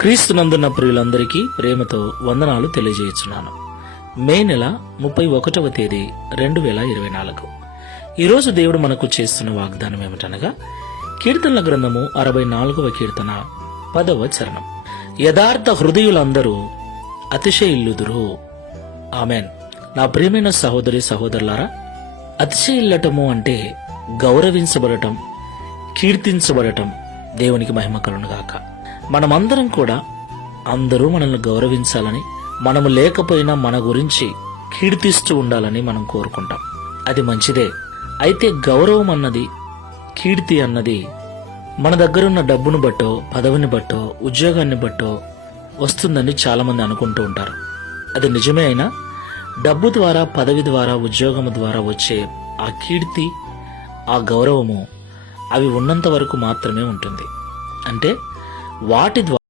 క్రీస్తునందున్న ప్రియులందరికీ ప్రేమతో వందనాలు తెలియజేస్తున్నాను. మే నెల 31వ తేదీ 2024. ఈరోజు దేవుడు మనకు చేస్తున్న వాగ్దానం ఏమిటనగా కీర్తనల గ్రంథము 64వ కీర్తన 10వ చరణం. యథార్థ హృదయులందరూ అతిశయిల్లుదురు. ఆమెన్. నా ప్రియమైన సహోదరి సహోదరులారా, అతిశయిల్లటము అంటే గౌరవించబడటం, కీర్తించబడటం. దేవునికి మహిమ కలుగునుగాక. మనమందరం కూడా అందరూ మనల్ని గౌరవించాలని, మనము లేకపోయినా మన గురించి కీర్తిస్తూ ఉండాలని మనం కోరుకుంటాం. అది మంచిదే. అయితే గౌరవం అన్నది, కీర్తి అన్నది మన దగ్గరున్న డబ్బును బట్టో, పదవిని బట్టో, ఉద్యోగాన్ని బట్టో వస్తుందని చాలా మంది అనుకుంటూ ఉంటారు. అది నిజమే. అయినా డబ్బు ద్వారా, పదవి ద్వారా, ఉద్యోగం ద్వారా వచ్చే ఆ కీర్తి, ఆ గౌరవము అవి ఉన్నంత వరకు మాత్రమే ఉంటుంది. అంటే వాటి ద్వారా